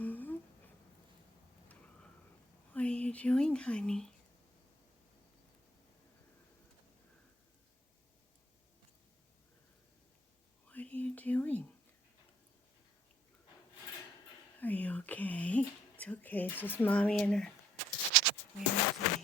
Hmm? What are you doing, honey? What are you doing? Are you okay? It's okay. It's just Mommy and her. Where is he?